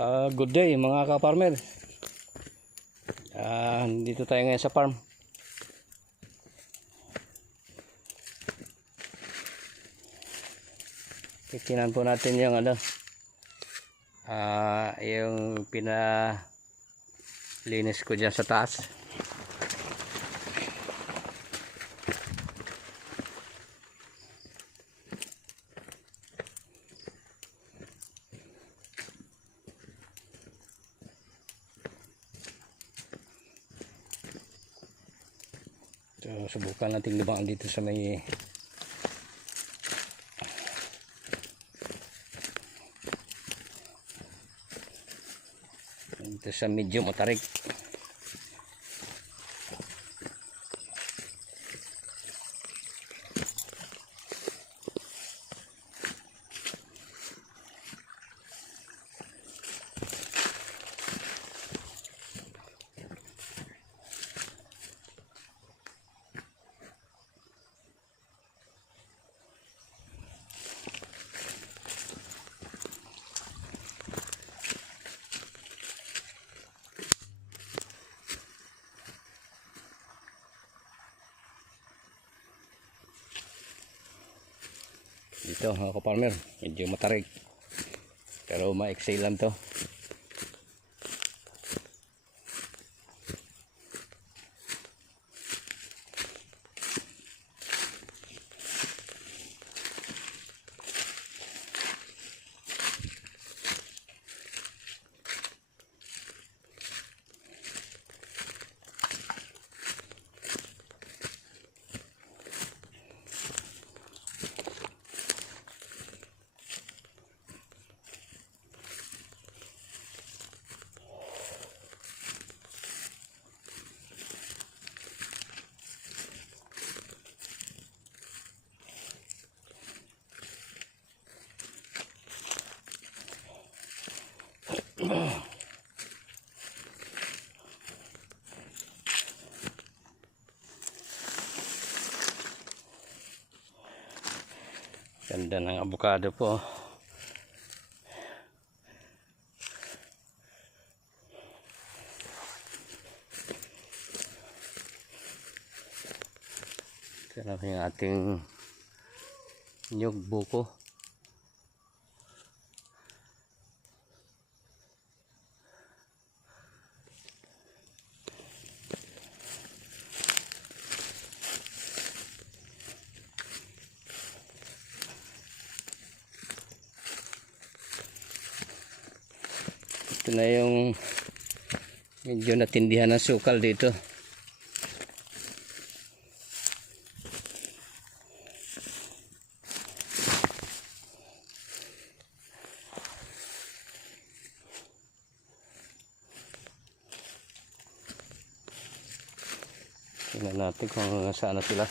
Good day mga ka-farmer. Dito tayo ngayon sa farm. Titingnan po natin yung yung pinalinis ko dyan sa taas. So, subukan natin libang dito sa may dito sa medyo matarik. Dito mga ka-farmer, medyo matarik pero ma-excel lang to. Ganda ng avocado po. Ito na yung ating nyug buko. Ito na yung medyo natindihan ng sukal dito. Tingnan natin kung saan na sila.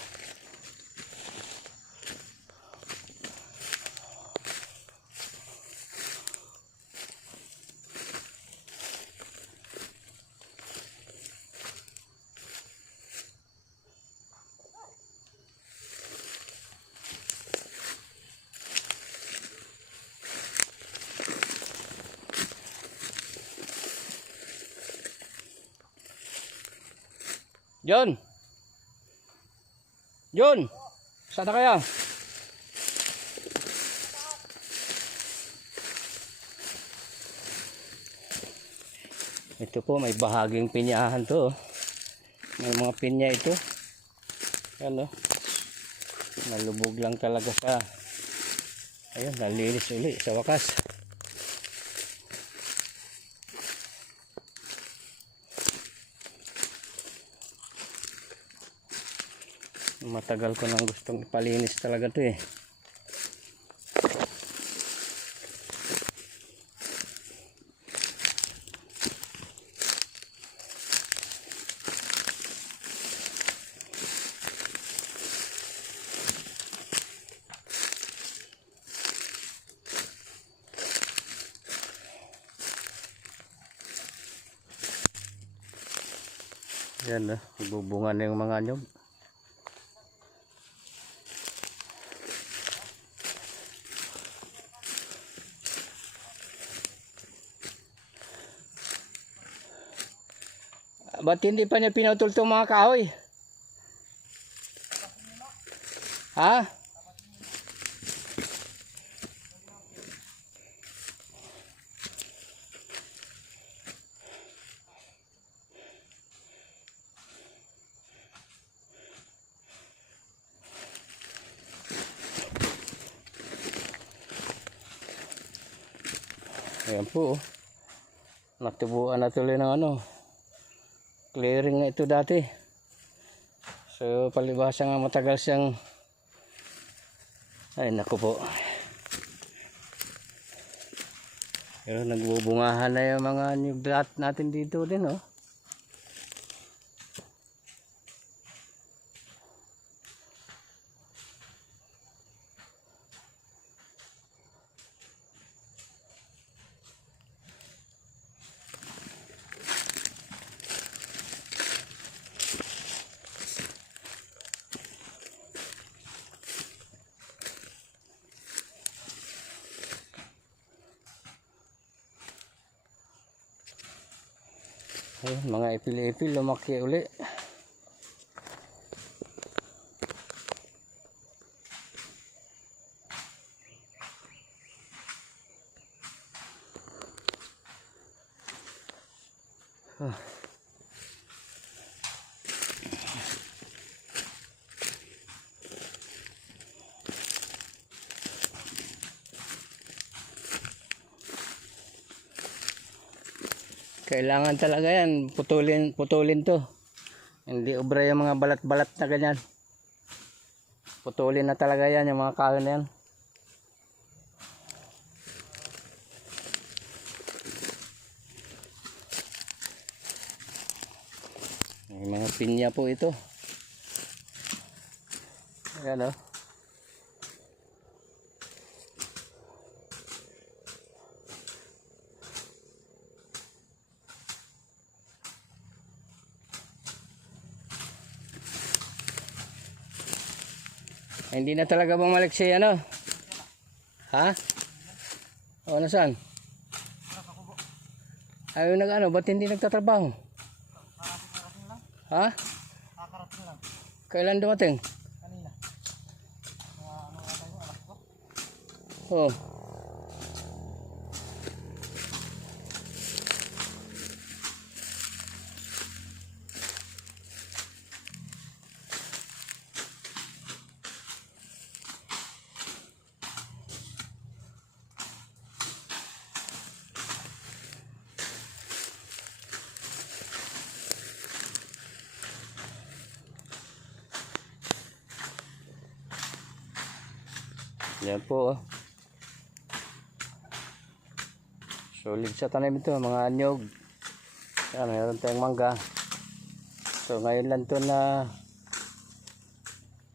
John, saan na kaya? Ito po, may bahaging pinyahan to. May mga pinya ito. Ano? Nalubog lang talaga sa, ayun, nalinis uli sa wakas. Matagal ko nang gustong ipalinis talaga to eh. Yan na, bubungan na yung mga nyog. Ba't hindi pa niya pinutol itong mga kahoy? Ha? Ayan po, oh. Natubuan na tuloy ng ano, clearing na ito dati. So palibhasa nga matagal siyang, ay naku po. Pero nagbubungahan na yung mga nyug natin dito din, oh. Ayun, mga ipil-ipil lumaki uli. Kailangan talaga yan, putulin to. Hindi obra yung mga balat-balat na ganyan. Putulin na talaga yan, yung mga kahoy na yan. May mga pinya po ito. Ayan, oh. Hindi na talaga bumalik siya, ano? Ha? O, nasaan? Ayaw nag-ano, ba't hindi nagtatrabaho? Ha? Kakarating lang. Kailan dumating? Kanina. Ano nga tayo, alas ko? Oh. Yan po, oh. Solid sa tanim ito, mga anyog. Yan, mayroon tayong mangga. So ngayon lang ito na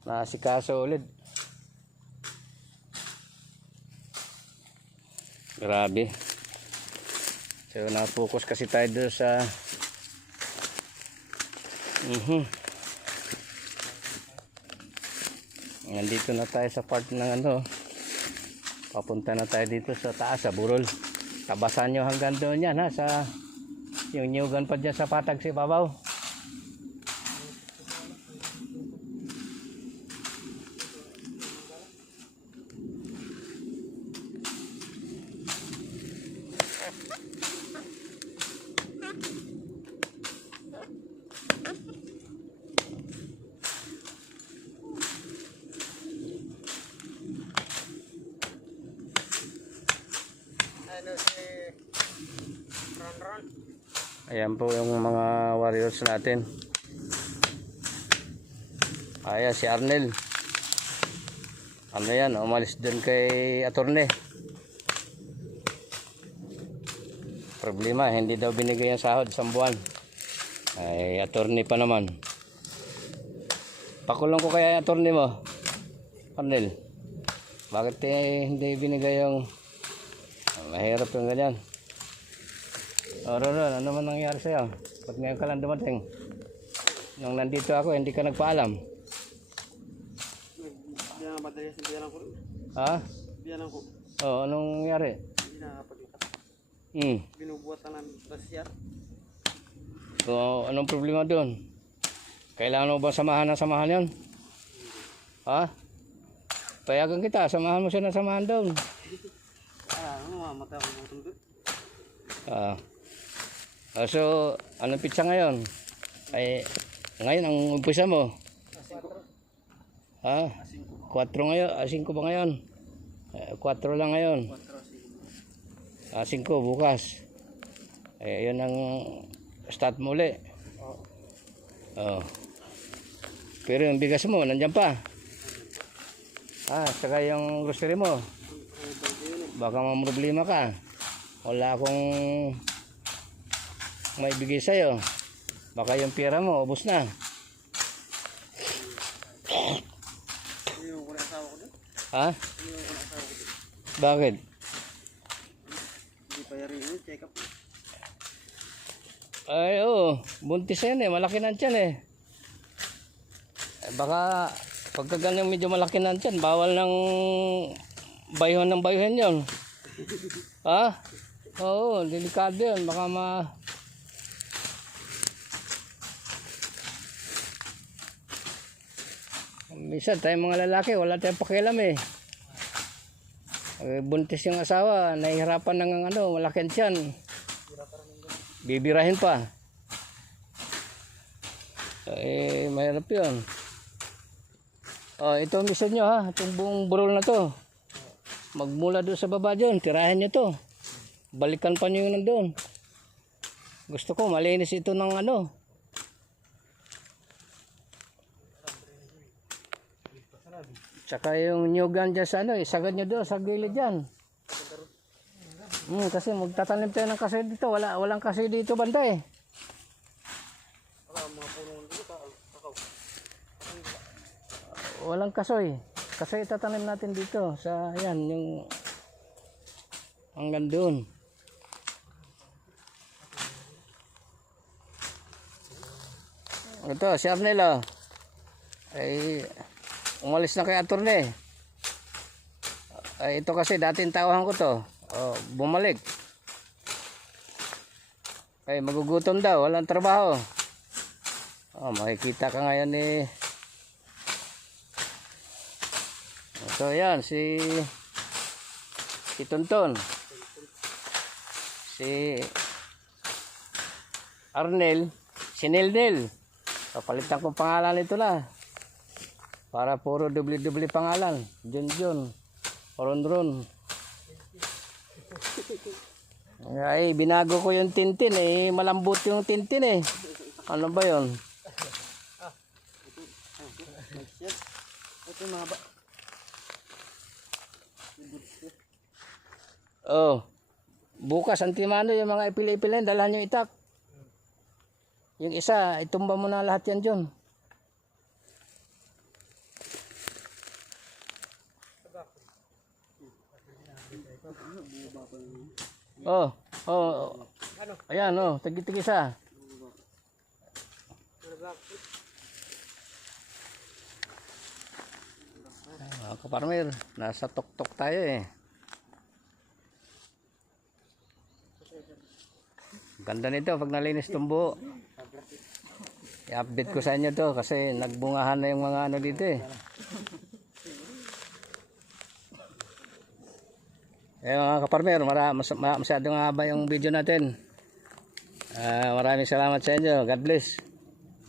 naasikaso ulit. Grabe. So na-focus kasi tayo doon sa nandito na tayo sa part ng ano. Papunta na tayo dito sa taas, sa burol. Tabasan nyo hanggang doon yan, ha, sa yung nyugan pa dyan sa patag si babaw. Ano si Ron? Ayan po yung mga warriors natin. Ayan si Arnel. Ano yan, umalis dun kay attorney. Problema, hindi daw binigay ang sahod sa buwan. Ay, attorney pa naman. Pakulong ko kaya yung attorney mo, Arnel. Bakit hindi binigay yung... Mahirap yung ganyan. O Ron, ano man nangyari sa'yo? Ba't ngayon ka lang dumating? Nung nandito ako, hindi ka nagpaalam. Biyan ang madali sa biyan ko. Ha? Biyan ko. O, anong nangyari? Hindi nakapaglipat. Hmm. Binubuhat lang ng basya. So, anong problema doon? Kailangan mo ba samahan na samahan yon? Ha? Payagan kita, samahan mo siya na samahan doon. Mamatay ako ng tundot. Ah. So, anong pitsa ngayon? Ay, ngayon ang umpisa mo. Ha? 4 ngayon, 5 ba ngayon? 4 lang ngayon. 5 bukas. Ay, yun ang start mo uli. Oh. Pero yung bigas mo, nandiyan pa. Saka yung grocery mo. Baka mamroblema ka. Wala akong may bigay sa'yo. Baka yung pera mo, ubos na. Ha? Bakit? Hindi pa yari yun, check up. Ay, oo. Buntis yan eh. Malaki na tiyan eh. Baka pagka ganyan medyo malaki na tiyan, bawal ng bayhon ng bayhon yun. Ha? Oo, delikado yun. Baka minsan tayong mga lalaki, wala tayong pakialam eh. Buntis yung asawa, nahihirapan ng malaki tiyan. Bibirahin pa. Mahirap yun. Ito ang mission nyo ha. Itong buong burol na to. Magmula doon sa baba dyan. Tirahin nyo to. Balikan pa nyo yung nandun. Gusto ko malinis ito ng Tsaka yung nyugan dyan sa isagad nyo doon sa gilid dyan. Kasi magtatanim tayo ng kasoy dito. Walang kasoy dito banda eh. Walang kasoy. Kasoy itatanim natin dito sa yung hanggang doon. Ito si Arnel ay umalis na kay attorney. Ito kasi dating tawahan ko to. Bumalik. Ay magugutom daw, walang trabaho. Makikita ka ngayon eh. So yan si Tonton. Si Arnel, si Nel. Papalitan kong pangalan ito na. Para puro dubli-dubli pangalan. John, Ron. Ay, binago ko yung Tintin eh. Malambot yung Tintin eh. Ano ba yun? Ito mga ba? Bukas antimano yung mga ipil-ipilin. Dalhan yung itak. Yung isa, itumba mo na lahat yan dyan. Ayan, tagi-tagi isa. Kaparmer, nasa tok-tok tayo eh. Ganda nito pag nalinis tumbo. I-update ko sa inyo to kasi nagbungahan na yung mga dito eh. Mga kaparmer, masyadong haba yung video natin. Maraming salamat sa inyo. God bless.